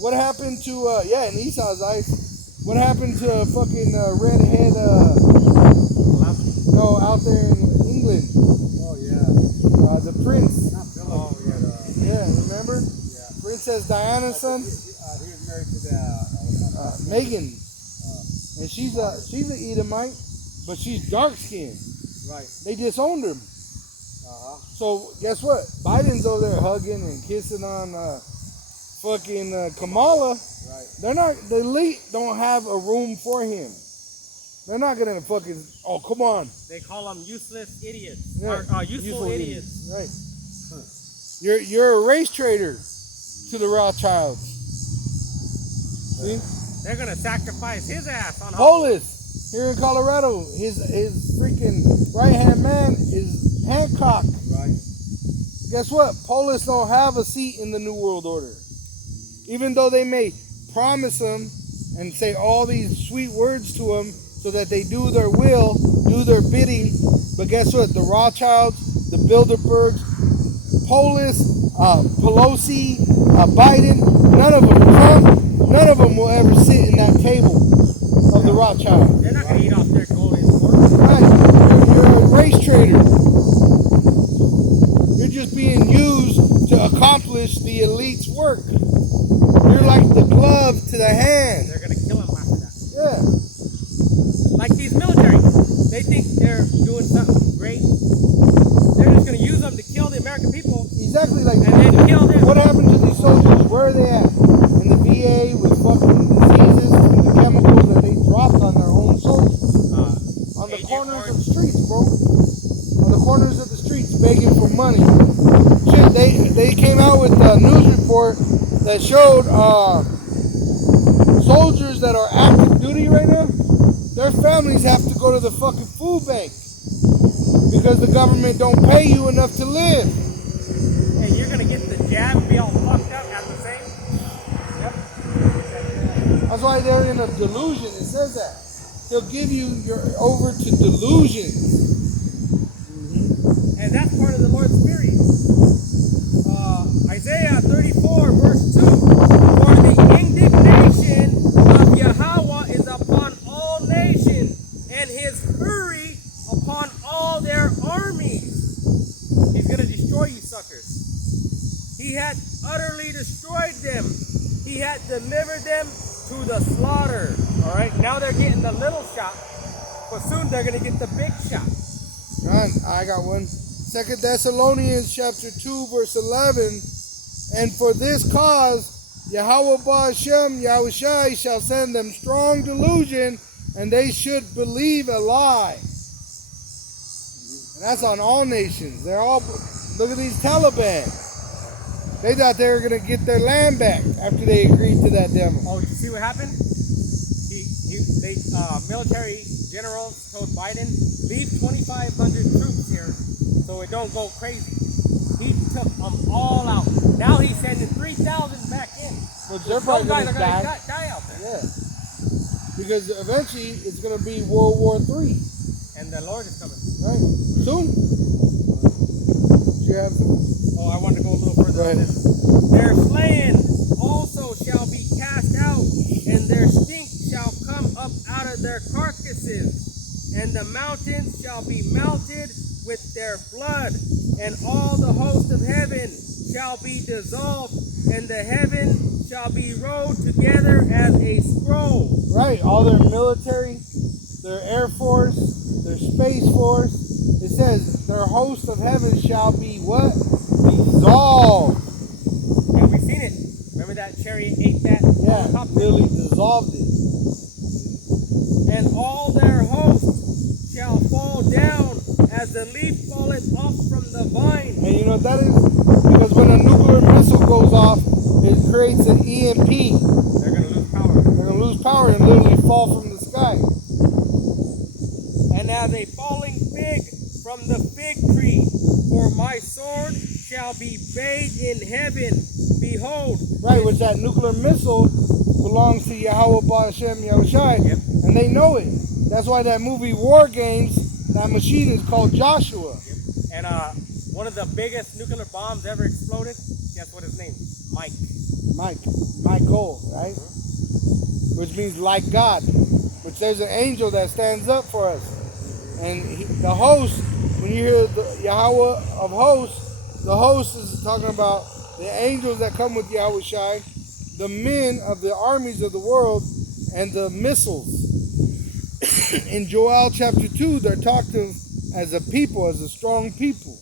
What happened to in Esau's eyes? What happened to fucking redhead? No, out there in England. Oh yeah. The prince. Not Philip. Oh Yeah, remember? yeah. Princess Diana's son, He was married to the. Megan, and she's an Edomite, but she's dark skinned. Right. They disowned him. So guess what? Biden's over there hugging and kissing on fucking Kamala. right. They're not. The elite don't have a room for him. They're not gonna fucking. Oh, come on. They call them useless idiots. Yeah, Or useful idiots. Right. You're a race trader to the Rothschilds. See? They're gonna sacrifice his ass on Polis here in Colorado. His freaking right hand man is Hancock. Right. Guess what? Polis don't have a seat in the New World Order. Even though they may promise him and say all these sweet words to him so that they do their will, do their bidding. But guess what? The Rothschilds, the Bilderbergs, Polis, Pelosi, Biden, none of them, Trump, none of them will ever sit in that table of the Rothschilds. They're not gonna eat off their gold anymore. Right. You're a race trader. You're just being used to accomplish the elite's work. You're like the glove to the hand. They're gonna kill him after that. Yeah. Like these military, they think they're doing something great. They're just gonna use them to kill the American people. Exactly like And then kill them. What happened to these soldiers? Where are they at? In the VA with fucking diseases and the chemicals that they dropped on their own soldiers. On the Agent corners Orange. of the streets, bro. On the corners of the streets begging for money. Shit, they came out with a news report that showed soldiers that are active duty right now, their families have to go to the fucking food bank because the government don't pay you enough to live. And you're gonna get the jab and be all fucked up at the same. Yep. That's why they're in a delusion. It says that. He'll give you over to delusions. And that's part of the Lord's Spirit. Isaiah 34, verse 2. For the indignation of Yahweh is upon all nations, and his fury upon all their armies. He's going to destroy you suckers. He had utterly destroyed them. He had delivered them to the slaughter. All right, now they're getting the little shot, but soon they're going to get the big shot. John, I got one. 2 Thessalonians chapter 2, verse 11. And for this cause, Yahweh Ba'ashem, Yahushai shall send them strong delusion, and they should believe a lie. And that's on all nations. They're all, look at these Taliban. They thought they were going to get their land back after they agreed to that demo. Oh, you see what happened? Military generals told Biden, leave 2,500 troops here so it don't go crazy. He took them all out. Now he's sending 3,000 back in. But they're Those probably guys going are to going die. to die out there. Yeah. Because eventually it's going to be World War III. And the Lord is coming. Right. Soon. Do you have some? Oh, I want to go a little further Go on ahead. this. Their slain also shall be cast out, and their stink shall come up out of their carcasses, and the mountains shall be melted with their blood, and all the host of heaven shall be dissolved, and the heaven shall be rolled together as a scroll. Right. All their military, their air force, their space force. It says their host of heaven shall be what? Dissolved. And we've seen it. Remember that chariot ate that? Yeah, helicopter? literally dissolved it. And all their hosts shall fall down as the leaf falleth off from the vine. And you know what that is? Because when a nuclear missile goes off, it creates an EMP. They're going to lose power. They're going to lose power and literally fall from the sky. And as a falling fig from the fig tree, for my sword shall be bathed in heaven. Behold. Right, which that nuclear missile belongs to Yahweh Ba'ashem Yahushai. Yep. And they know it. That's why that movie War Games, that machine is called Joshua. Yep. And one of the biggest nuclear bombs ever exploded, guess what his name is? Mike. Michael, right? Which means like God. Which there's an angel that stands up for us. And the host, when you hear the Yahweh of hosts, the host is talking about the angels that come with Yahweh Shai, the men of the armies of the world, and the missiles. In Joel chapter 2, they're talked of as a people, as a strong people.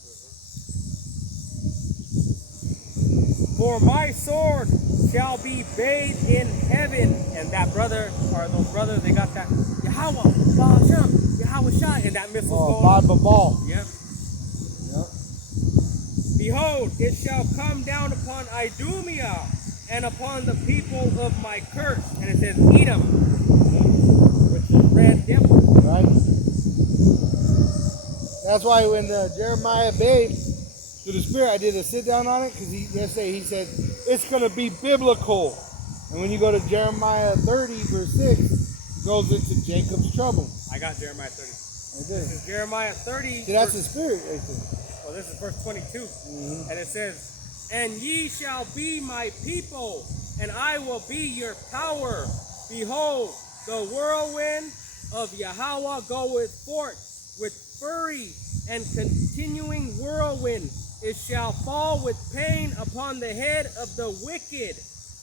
For my sword shall be bathed in heaven. And that brother, or those brothers, they got that Yahweh, Baal Shem, Yahweh Shai, and that missile going Bad Babal. Yep. Behold, it shall come down upon Idumea and upon the people of my curse. And it says Edom, with the red dimple. Right? That's why when Jeremiah bathed through the Spirit, I did a sit down on it because yesterday he said it's going to be biblical. And when you go to Jeremiah 30, verse 6, it goes into Jacob's trouble. I got Jeremiah 30. Right there. This is Jeremiah 30. See, that's the Spirit right there. Well, this is verse 22. Mm-hmm. And it says, and ye shall be my people, and I will be your power. Behold, the whirlwind of Yahweh goeth forth with fury and continuing whirlwind. It shall fall with pain upon the head of the wicked.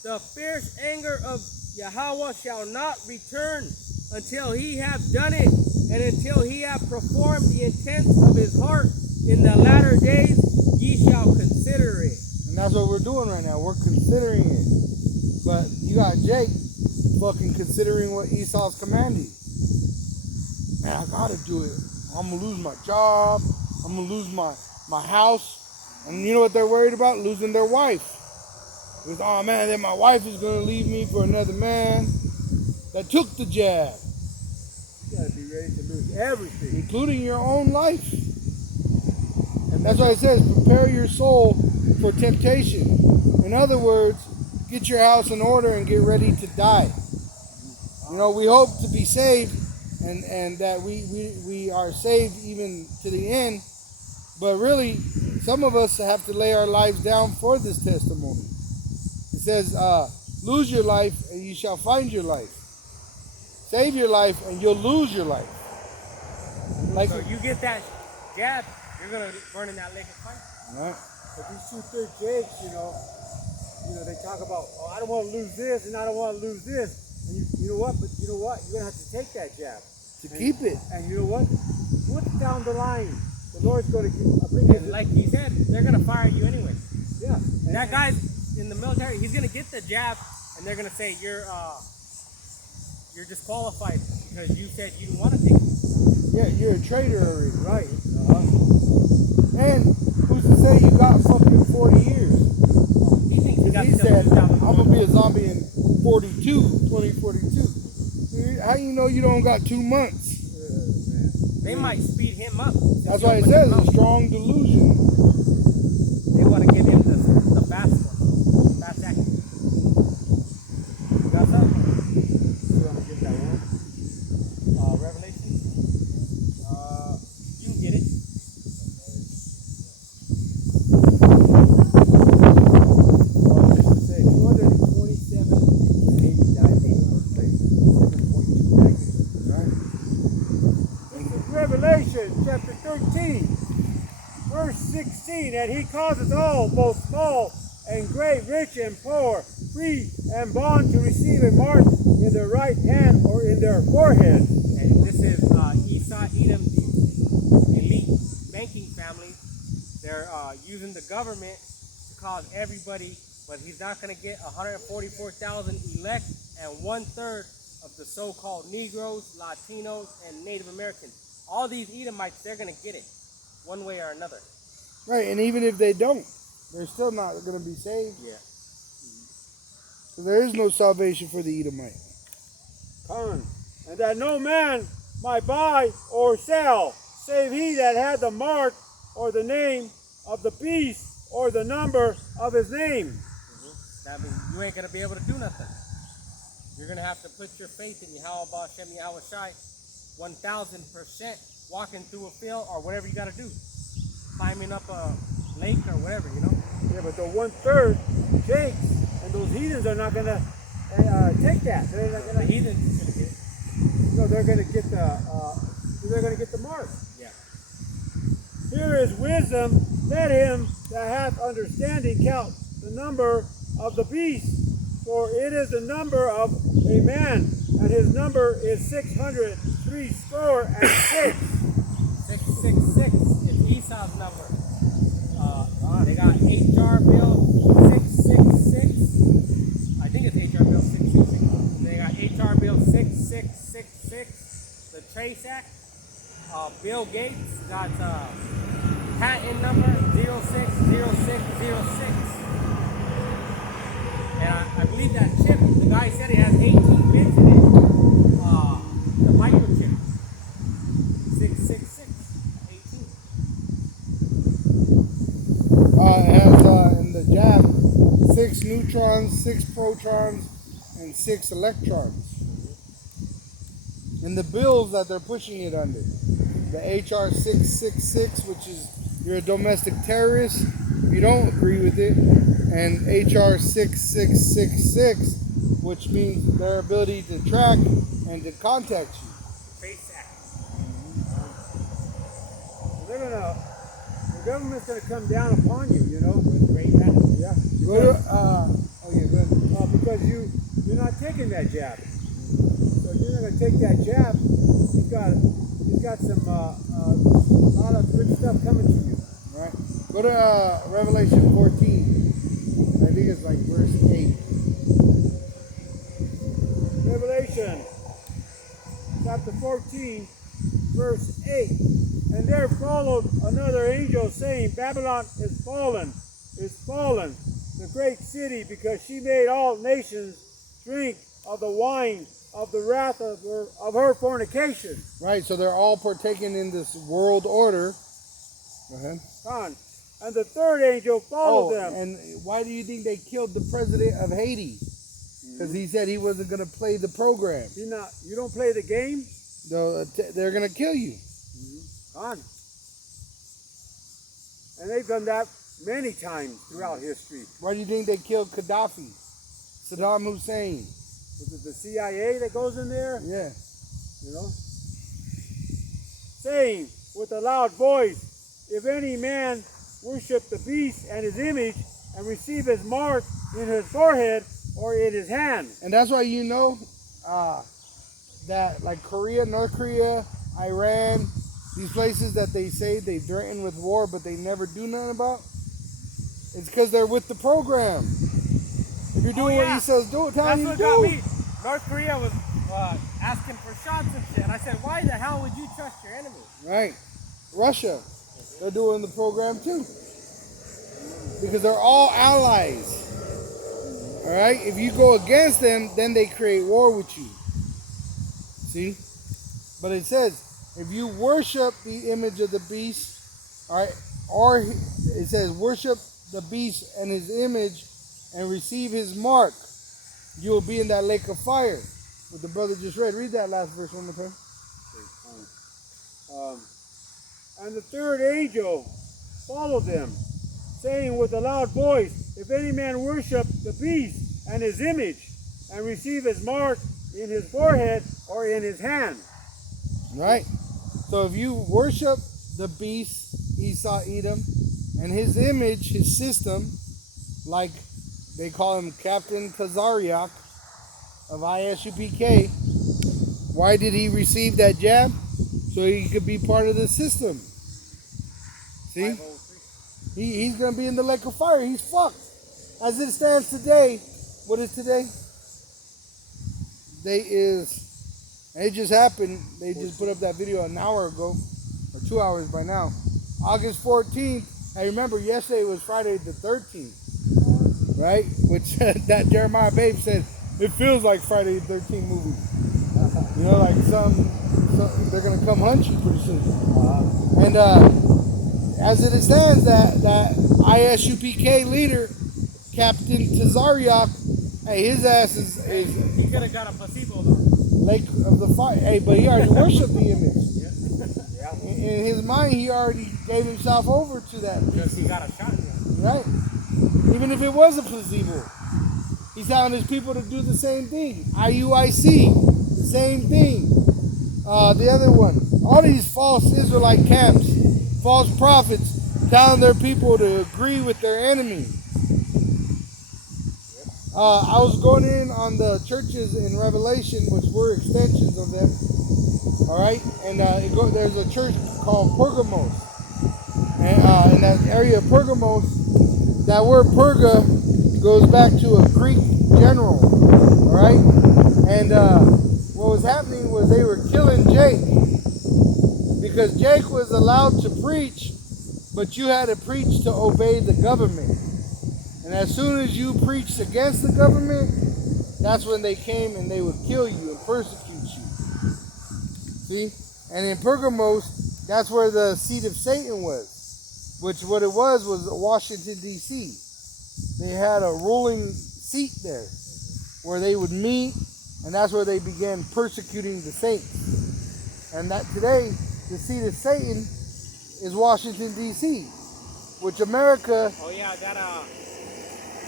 The fierce anger of Yahweh shall not return until he have done it, and until he have performed the intents of his heart. In the latter days ye shall consider it. And that's what we're doing right now. We're considering it. But you got Jake fucking considering what Esau's commanding. Man, I gotta do it. I'm gonna lose my job. I'm gonna lose my house. And you know what they're worried about? Losing their wife. Because, oh man, then my wife is gonna leave me for another man that took the jab. You gotta be ready to lose everything. Including your own life. And that's why it says, prepare your soul for temptation. In other words, get your house in order and get ready to die. You know, we hope to be saved and that we are saved even to the end. But really, some of us have to lay our lives down for this testimony. It says, lose your life and you shall find your life. Save your life and you'll lose your life. Like, So you get that jab, you're going to burn in that lake of fire. right? But these two third Jakes, you know, they talk about, oh, I don't want to lose this and I don't want to lose this. And you know what? But you know what? You're going to have to take that jab. To keep it. And you know what? What's down the line? The Lord's going to bring it. And like he said, they're going to fire you anyway. Yeah. And that guy's in the military, he's going to get the jab, and they're going to say, you're disqualified because you said you didn't want to take it. Yeah, you're a traitor already. Right. And who's to say you got fucking 40 years? He thinks he got He till said, 2020. I'm going to be a zombie in 2042. How you know you don't got 2 months? They might speed him up. That's why it says a strong delusion. They want to give him the fast one. Fast action. You got something? You want to get that one? Revelation? You can get it. Oh, this is say 227 and 80 died in the first place. 7.2 negative. Right? This is Revelation chapter 13, verse 16. And he causes all, both small and great, rich and poor, free and bond, to receive a mark in their right hand or in their forehead. And this is Esau, Edom, the elite banking family. They're using the government to cause everybody, but he's not going to get 144,000 elect and 1/3 of the so-called Negroes, Latinos, and Native Americans. All these Edomites, they're going to get it one way or another. Right, and even if they don't, they're still not going to be saved. Yeah. So there is no salvation for the Edomite. Come, and that no man might buy or sell, save he that had the mark or the name of the beast or the number of his name. That means you ain't going to be able to do nothing. You're going to have to put your faith in Yahweh Ba'ashem Yahweh Shai 1,000%, walking through a field or whatever you got to do. Climbing up a lake or whatever, you know. Yeah, but the 1/3 Jakes and those heathens are not gonna take that. They're not The gonna. heathens gonna get it. No, they're gonna get the. They're gonna get the mark. Yeah. Here is wisdom. Let him that hath understanding count the number of the beast, for it is the number of a man, and his number is 666. 666 is Esau's number. They got HR bill 666. I think it's HR bill 666. They got HR bill 6666. The Trace Act. Bill Gates got patent number 060606. And I believe that chip, the guy said it has 18 bits in it. The microchip. 666. 18. It has in the jab 6 neutrons, 6 protons, and 6 electrons. And the bills that they're pushing it under, the HR 666, which is you're a domestic terrorist if you don't agree with it, and HR 6666, which means their ability to track and to contact you. Trace Act. They're gonna. The government's gonna come down upon you. You know. Trace Act. Yeah. Go to, okay, good. Because you're not taking that jab. So if you're gonna take that jab, he's got some lot of good stuff coming to you. All right. Go to Revelation 14. I think it's like verse 8. Revelation chapter 14, verse 8. And there followed another angel saying, Babylon is fallen, the great city, because she made all nations drink of the wine of the wrath of her fornication. Right, so they're all partaking in this world order. Go ahead. On. And the third angel followed them. And why do you think they killed the president of Haiti? Because he said he wasn't going to play the program. You don't play the game? They're going to kill you. On. And they've done that many times throughout history. Why do you think they killed Gaddafi? Saddam Hussein? Was it the CIA that goes in there? Yeah. You know? Saying with a loud voice, if any man worship the beast and his image and receive his mark in his forehead or in his hand. And that's why you know that like Korea, North Korea, Iran, these places that they say they threaten with war but they never do nothing about, it's because they're with the program. If you're doing what he says do, tell you to do. Got me. North Korea was asking for shots and shit. And I said, why the hell would you trust your enemy? Right. Russia, they're doing the program too. Because they're all allies. All right? If you go against them, then they create war with you. See? But it says, if you worship the image of the beast, all right, or it says, worship the beast and his image and receive his mark, you will be in that lake of fire. What the brother just read. Read that last verse one more time. And the third angel followed them, saying with a loud voice, if any man worship the beast and his image and receive his mark in his forehead or in his hand. Right. So if you worship the beast, Esau, Edom, and his image, his system, like they call him Captain Kazariak of ISUPK, why did he receive that jab? So he could be part of the system. See? He's going to be in the lake of fire. He's fucked. As it stands today, what is today? And it just happened. They just put up that video an hour ago, or 2 hours by now. August 14th. I remember yesterday was Friday the 13th, right? Which that Jeremiah Babe said, it feels like Friday the 13th movie. You know, like they're going to come hunt you pretty soon. And as it stands, that ISUPK leader, Captain Tazariak, hey, his ass is He could have got a placebo though. lake of the fire. Hey, but he already worshipped the image. Yeah. In his mind, he already gave himself over to that. Because he got a shot. Right? Even if it was a placebo. He's telling his people to do the same thing. IUIC, the same thing. The other one. All these false Israelite camps, false prophets, telling their people to agree with their enemy. I was going in on the churches in Revelation, which were extensions of them. All right, and there's a church called Pergamos, and in that area of Pergamos, that word Perga goes back to a Greek general. All right, and what was happening was they were killing Jake because Jake was allowed to preach, but you had to preach to obey the government. And as soon as you preached against the government, that's when they came and they would kill you and persecute you. See? And in Pergamos, that's where the seat of Satan was. Which what it was Washington, D.C. They had a ruling seat there where they would meet, and that's where they began persecuting the saints. And that today, the seat of Satan is Washington, D.C., which America... Oh yeah, that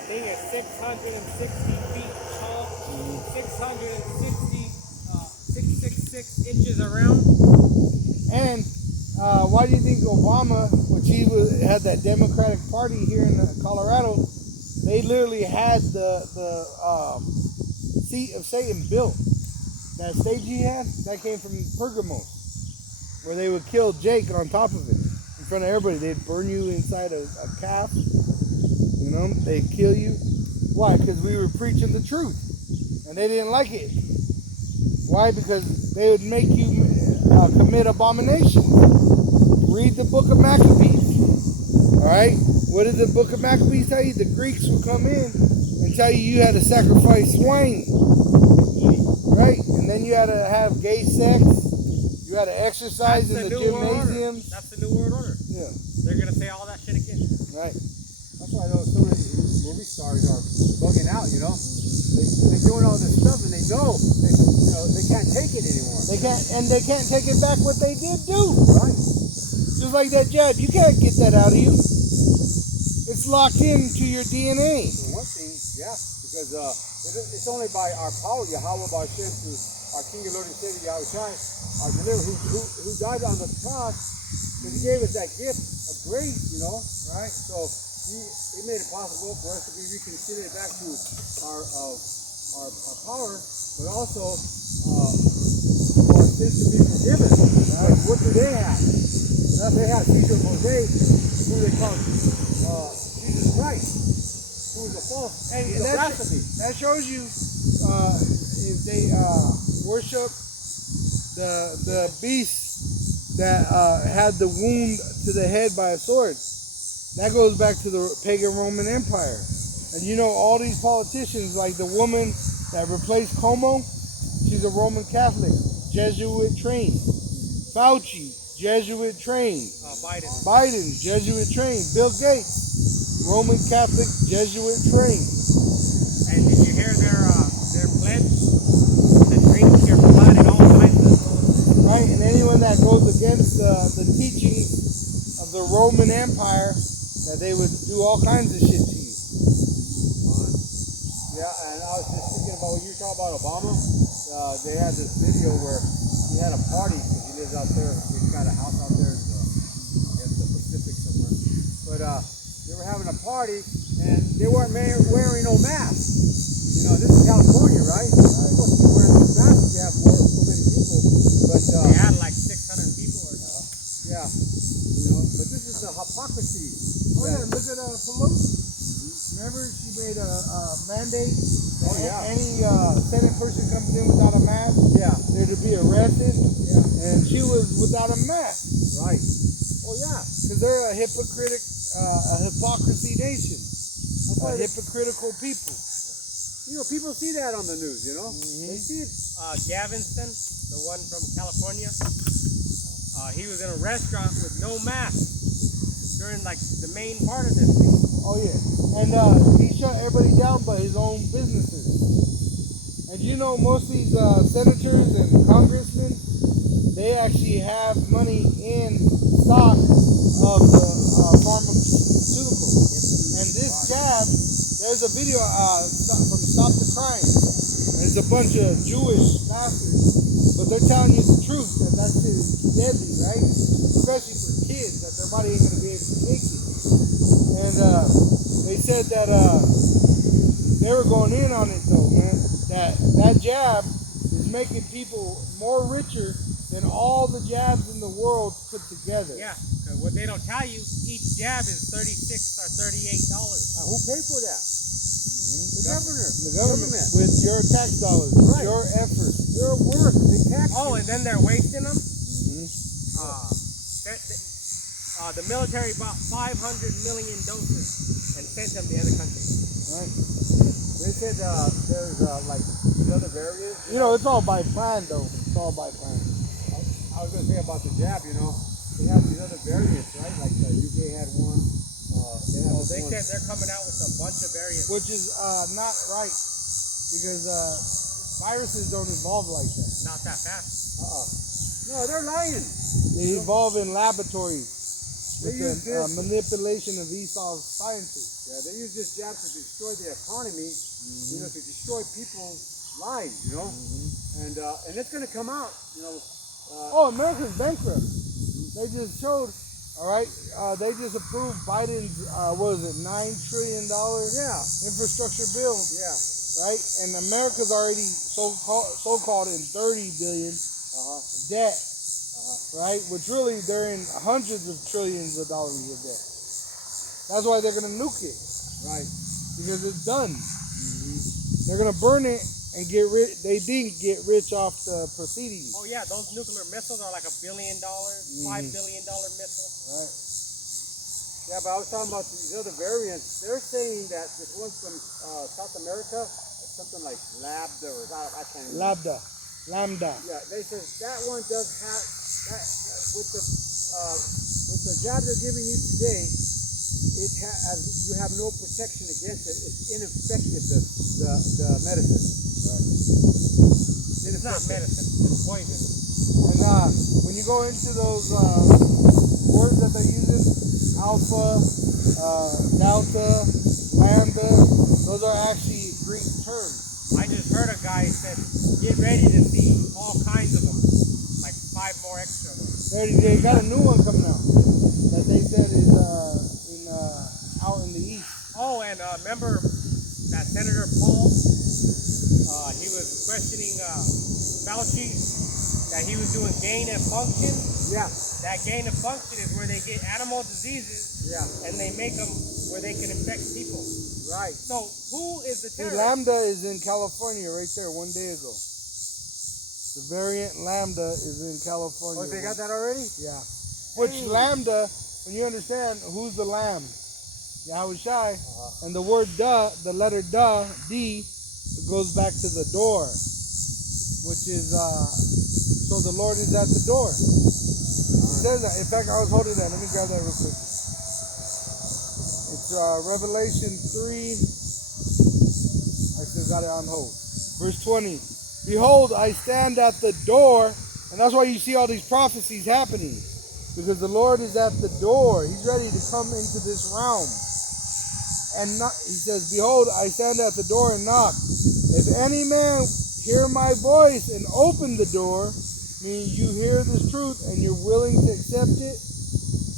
thing is 660 feet tall, 666 inches around. And why do you think Obama, which had that Democratic Party here in Colorado, they literally had the seat of Satan built. That stage he had, that came from Pergamos, where they would kill Jake on top of it in front of everybody. They'd burn you inside a calf. You know, they'd kill you. Why? Because we were preaching the truth, and they didn't like it. Why? Because they would make you commit abomination. Read the book of Maccabees. All right? What did the book of Maccabees tell you? The Greeks would come in and tell you had to sacrifice swine. Right? And then you had to have gay sex. You had to exercise in the gymnasiums. That's the New World Order. Yeah. They're going to say all that shit again. Right. That's why I know so many movie stars are bugging out, you know? They're doing all this stuff and they know they can't take it anymore. They can't take it back what they did do. Right. Just like that jab, you can't get that out of you. It's locked into your DNA. For one thing, yeah, because it's only by our power, Yahweh Hashem, through our King and Lord and Savior Yahweh Shai, our deliverer, who died on the cross, because he gave us that gift of grace, you know, right? So he made it possible for us to be reconsidered back to our power, but also for our sins to be forgiven. Right? What do they have? They have Caesar Jose, who they call Jesus Christ, who is a false And that shows you if they worship the beast that had the wound to the head by a sword. That goes back to the pagan Roman Empire. And you know all these politicians, like the woman that replaced Como, she's a Roman Catholic, Jesuit trained. Fauci, Jesuit trained. Biden, Jesuit trained. Bill Gates, Roman Catholic, Jesuit trained. And did you hear their pledge? To drink your blood and all kinds of those. Right, and anyone that goes against the teachings of the Roman Empire, that they would do all kinds of shit to you. Yeah, and I was just thinking about when you talk about Obama. They had this video where he had a party because he lives out there. He's got a house out there in I guess the Pacific somewhere. But they were having a party and they weren't wearing no masks. You know, this is California, right? You're supposed to be wearing those masks if you have so many people. But They had like 600 people or so. yeah, you know, but this is the hypocrisy. Oh yeah, look at Pelosi. Remember, she made a mandate that any Senate person comes in without a mask, they're to be arrested. Yeah. And she was without a mask. Right. Oh yeah. Because they're a hypocrisy nation. That's why Hypocritical people. you know, people see that on the news, you know? They see it. Gavinston, the one from California, he was in a restaurant with no mask during like the main part of this thing. Oh yeah. And he shut everybody down but his own businesses. And you know most of these senators and congressmen, they actually have money in stock of the pharmaceutical. And this jab, there's a video from Stop the Crime. And it's a bunch of Jewish pastors, but they're telling you the truth that shit is deadly, right? Especially for kids, that their body ain't gonna be able to take it. And they said that they were going in on it though, man. That jab is making people more richer than all the jabs in the world put together. Yeah, 'cause what they don't tell you, each jab is $36 or $38. Who paid for that? The governor. The government. With your tax dollars, Right. your effort. Your worth. They tax Oh, you. and then they're wasting them. The military bought 500 million doses and sent them to other countries. Right. They said there's like these other variants. You know, it's all by plan though. It's all by plan. I was going to say about the jab, you know, they have these other variants, right? Like the UK had one. They have They one. said they're coming out with a bunch of variants. Which is not right. Because viruses don't evolve like that. Not that fast. No, they're lying. They evolve in laboratories They with use the this. manipulation of Esau's scientists. Yeah, they use this jab to destroy the economy, you know, to destroy people's lives, you know. And it's going to come out, you know. Oh, America's bankrupt. They just showed, all right, they just approved Biden's, what is it, $9 trillion Yeah, infrastructure bill, yeah. right? And America's already so-called in 30 billion debt, right? Which really they're in hundreds of trillions of dollars of debt. That's why they're going to nuke it, Right. because it's done. They're going to burn it and get rich. They didn't get rich off the proceedings. Oh yeah, those nuclear missiles are like $1 billion, $5 billion missile. Right. Yeah, but I was talking about these other variants. They're saying that this one from South America, something like Lambda or I can't remember. Lambda. Yeah, they said that one does have that with the jab they're giving you today. You have no protection against it. It's ineffective. The medicine. It's not medicine, it's poison. And when you go into those words that they're using, alpha, delta, lambda, those are actually Greek terms. I just heard a guy said, get ready to see all kinds of them, like 5 more extra of them. They got a new one coming out that they said is out in the east. Oh, and remember that Senator Paul? He was questioning Fauci that he was doing gain of function. Yeah, That gain of function is where they get animal diseases yeah, and they make them where they can infect people. right. So who is the See, terrorist? lambda is in California right there 1 day ago. The variant lambda is in California. Oh, they got that already? Yeah. Which lambda, when you understand who's the lamb, Yahweh Shai, and the word da, the letter da, D, goes back to the door, which is, so the Lord is at the door. It says that. In fact, I was holding that. Let me grab that real quick. It's Revelation 3. I still got it on hold. Verse 20. Behold, I stand at the door. And that's why you see all these prophecies happening. Because the Lord is at the door. He's ready to come into this realm. And knock, he says, behold, I stand at the door and knock. If any man hear my voice and open the door, meaning you hear this truth and you're willing to accept it,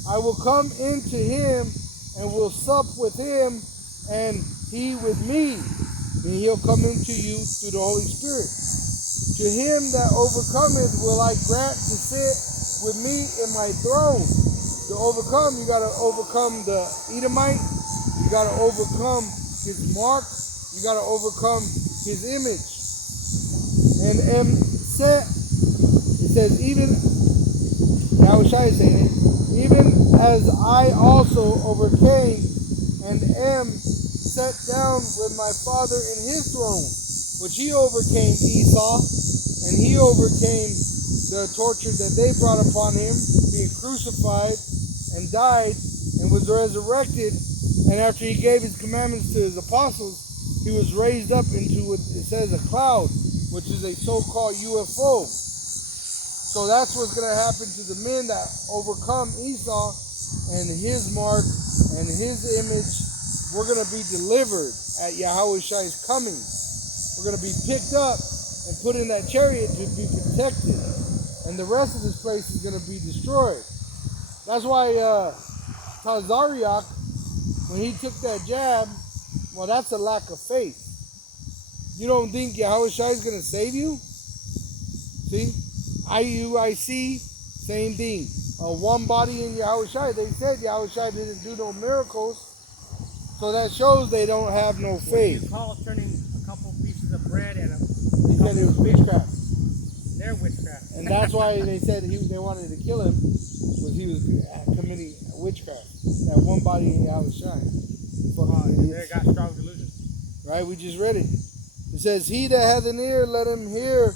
I will come into him and will sup with him and he with me. And he'll come into you through the Holy Spirit. To him that overcometh will I grant to sit with me in my throne. To overcome, you got to overcome the Edomite. You got to overcome his mark. You got to overcome his image. And am set, it says, even, Yahushua is saying it, even as I also overcame and am set down with my Father in his throne, which he overcame Esau, and he overcame the torture that they brought upon him, being crucified and died and was resurrected. And after he gave his commandments to his apostles, he was raised up into what it says a cloud, which is a so-called UFO. So So that's what's going to happen to the men that overcome Esau and his mark and his image. We're going to be delivered at Yahushai's coming. We're going to be picked up and put in that chariot to be protected. And the rest of this place is going to be destroyed. That's why Tazariak, when he took that jab, well, that's a lack of faith. You don't think Yahushua is going to save you? See? IUIC, same thing. One body in Yahushua. They said Yahushua didn't do no miracles. So that shows they don't have no What do faith. you call turning a couple pieces of bread and a He said it was witchcraft. their witchcraft? And that's why they said they wanted to kill him, was he was committing witchcraft. That one body in Yahushua. They got strong delusion. Right? We just read it. It says, he that hath an ear, let him hear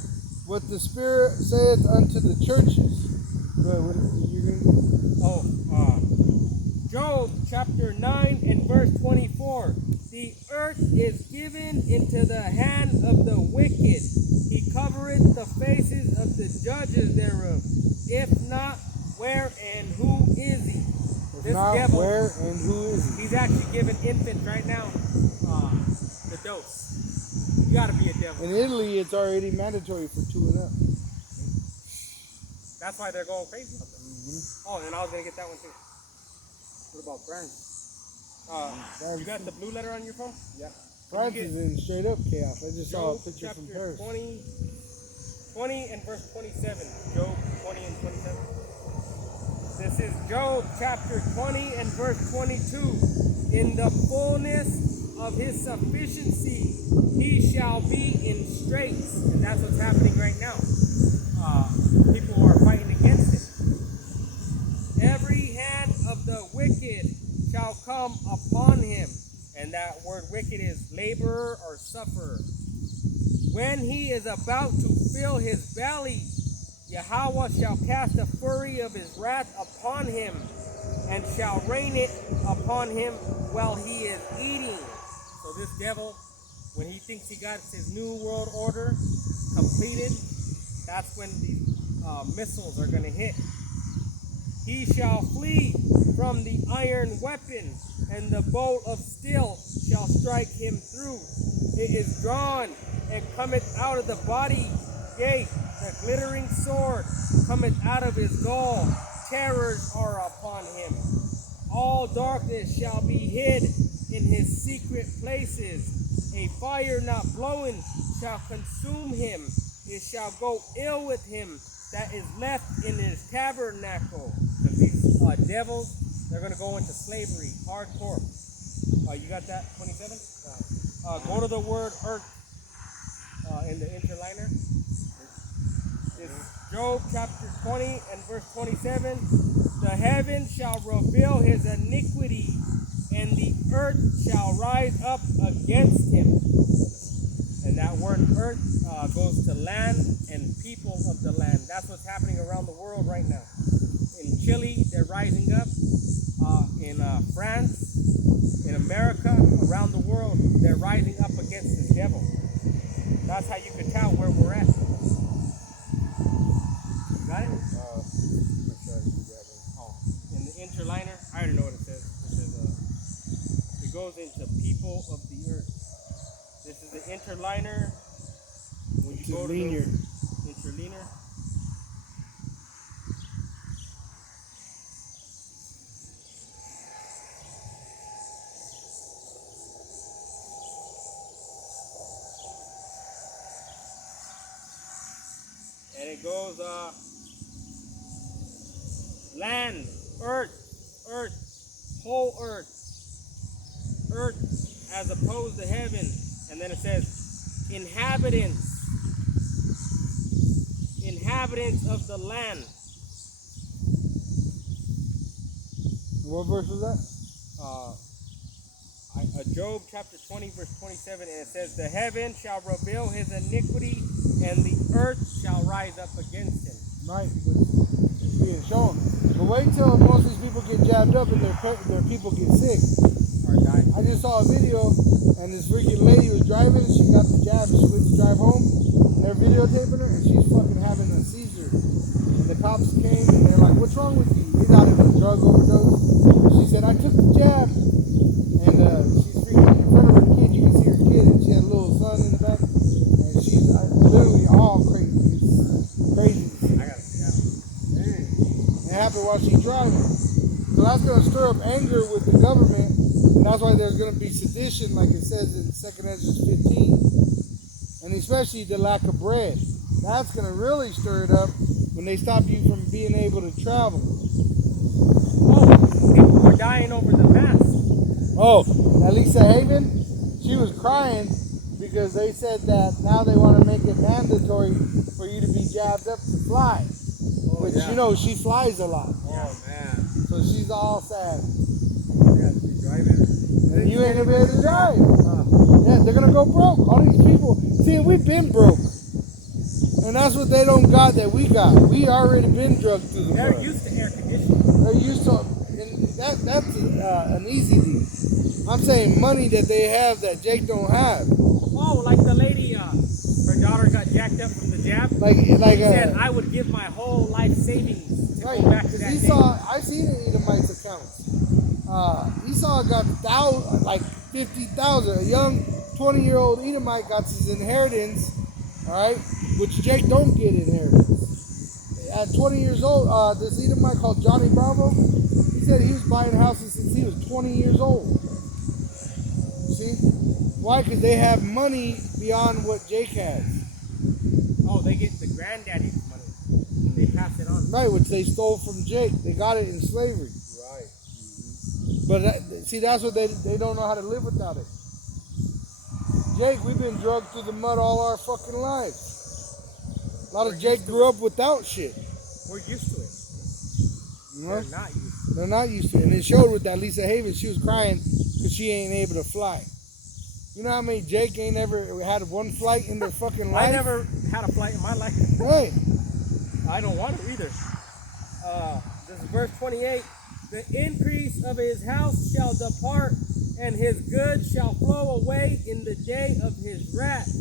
what the Spirit saith unto the churches. What you going to do? Job chapter 9 and verse 24. The earth is given into the hand of the wicked. He covereth the faces of the judges thereof. If not, where and who is he? If not, where and who is he? He's actually giving infants right now the dose. You gotta be a devil. In Italy, it's already mandatory for 2 and up. That's why they're going crazy. Oh, and I was gonna get that one too. What about France? You got the blue letter on your phone? Yeah. France is in straight up chaos. I just saw a picture from Paris. 20 and verse 27. Job 20 and 27. This is Job chapter 20 and verse 22. In the fullness of his sufficiency, he shall be in straits. And that's what's happening right now. People are fighting against it. Every hand of the wicked shall come upon him. And that word wicked is laborer or sufferer. When he is about to fill his belly, Yahweh shall cast a fury of his wrath upon him, and shall rain it upon him while he is eating. So this devil, when he thinks he got his new world order completed, that's when the missiles are going to hit. He shall flee from the iron weapon, and the bolt of steel shall strike him through. It is drawn and cometh out of the body gate. The glittering sword cometh out of his gall. Terrors are upon him. All darkness shall be hid in his secret places. A fire not blowing shall consume him. It shall go ill with him that is left in his tabernacle. Because these devils, they're going to go into slavery, hardcore. You got that, 27? Go to the word earth in the interliner. It's Job chapter 20 and verse 27. The heavens shall reveal his iniquity, and the earth shall rise up against him. And that word earth goes to land and people of the land. That's what's happening around the world right now. In Chile, they're rising up. In France, in America, around the world, they're rising up against the devil. That's how you can tell where we're at. Got it? In the interliner, I don't know what it says. It says it goes into people of the earth. This is the interliner. When you go to the interliner. And it goes land, earth, whole earth as opposed to heaven. And then it says inhabitants of the land. What verse was that? Job chapter 20 verse 27, and it says, the heaven shall reveal his iniquity, and the earth shall rise up against him. Right, it's being shown. But wait till most of these people get jabbed up and their people get sick. Or die. I just saw a video, and this freaking lady was driving, she got the jab, she went to drive home, and they're videotaping her, and she's fucking having a seizure. cops came and they're like, "What's wrong with you?" He's out of a drug overdose. She said, "I took the jab," and she's freaking in front of her kid. You can see her kid, and she had a little son in the back, and she's literally all crazy. It's crazy. I gotta see that one. Dang. It happened while she's driving. So that's going to stir up anger with the government, and that's why there's going to be sedition, like it says in 2 Ezra 15. And especially the lack of bread. That's going to really stir it up when they stop you from being able to travel. Oh, people were dying over the mask. Oh, at Lisa Haven, she was crying because they said that now they want to make it mandatory for you to be jabbed up to fly. Which, yeah. you know, she flies a lot. Oh man. So she's all sad. I gotta be driving. And you ain't gonna be able to drive. Yeah, they're gonna go broke. All these people, see, we've been broke. And that's what they don't got that we got. We already been drugged through the They're mud. used to air conditioning. They're used to, and that's an easy thing. I'm saying money that they have that Jake don't have. Oh, like the lady, her daughter got jacked up from the jab. Like She said, I would give my whole life savings to right, go back to 'cause that day. Esau, I seen the Edomites accounts. Esau got like 50,000. A young 20-year-old Edomite got his inheritance, all right, which Jake don't get inheritance. At 20 years old, this Edomite called Johnny Bravo, he said he was buying houses since he was 20 years old. See? Why? Because they have money beyond what Jake has. Oh, they get the granddaddy's money. They pass it on. Right, which they stole from Jake. They got it in slavery. Right. But see, that's what they don't know how to live without it. Jake, we've been drugged through the mud all our fucking lives. A lot of Jake grew up without shit. We're used to it. You know? They're not used to They're not used to it. And it showed with that Lisa Haven. She was crying because she ain't able to fly. You know how many Jake ain't ever had one flight in their fucking it. life? I never had a flight in my life. Right. I don't want to either. This is verse 28. The increase of his house shall depart, and his goods shall flow away in the day of his wrath.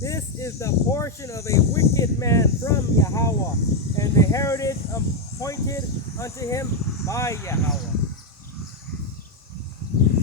This is the portion of a wicked man from Yahweh, and the heritage appointed unto him by Yahweh.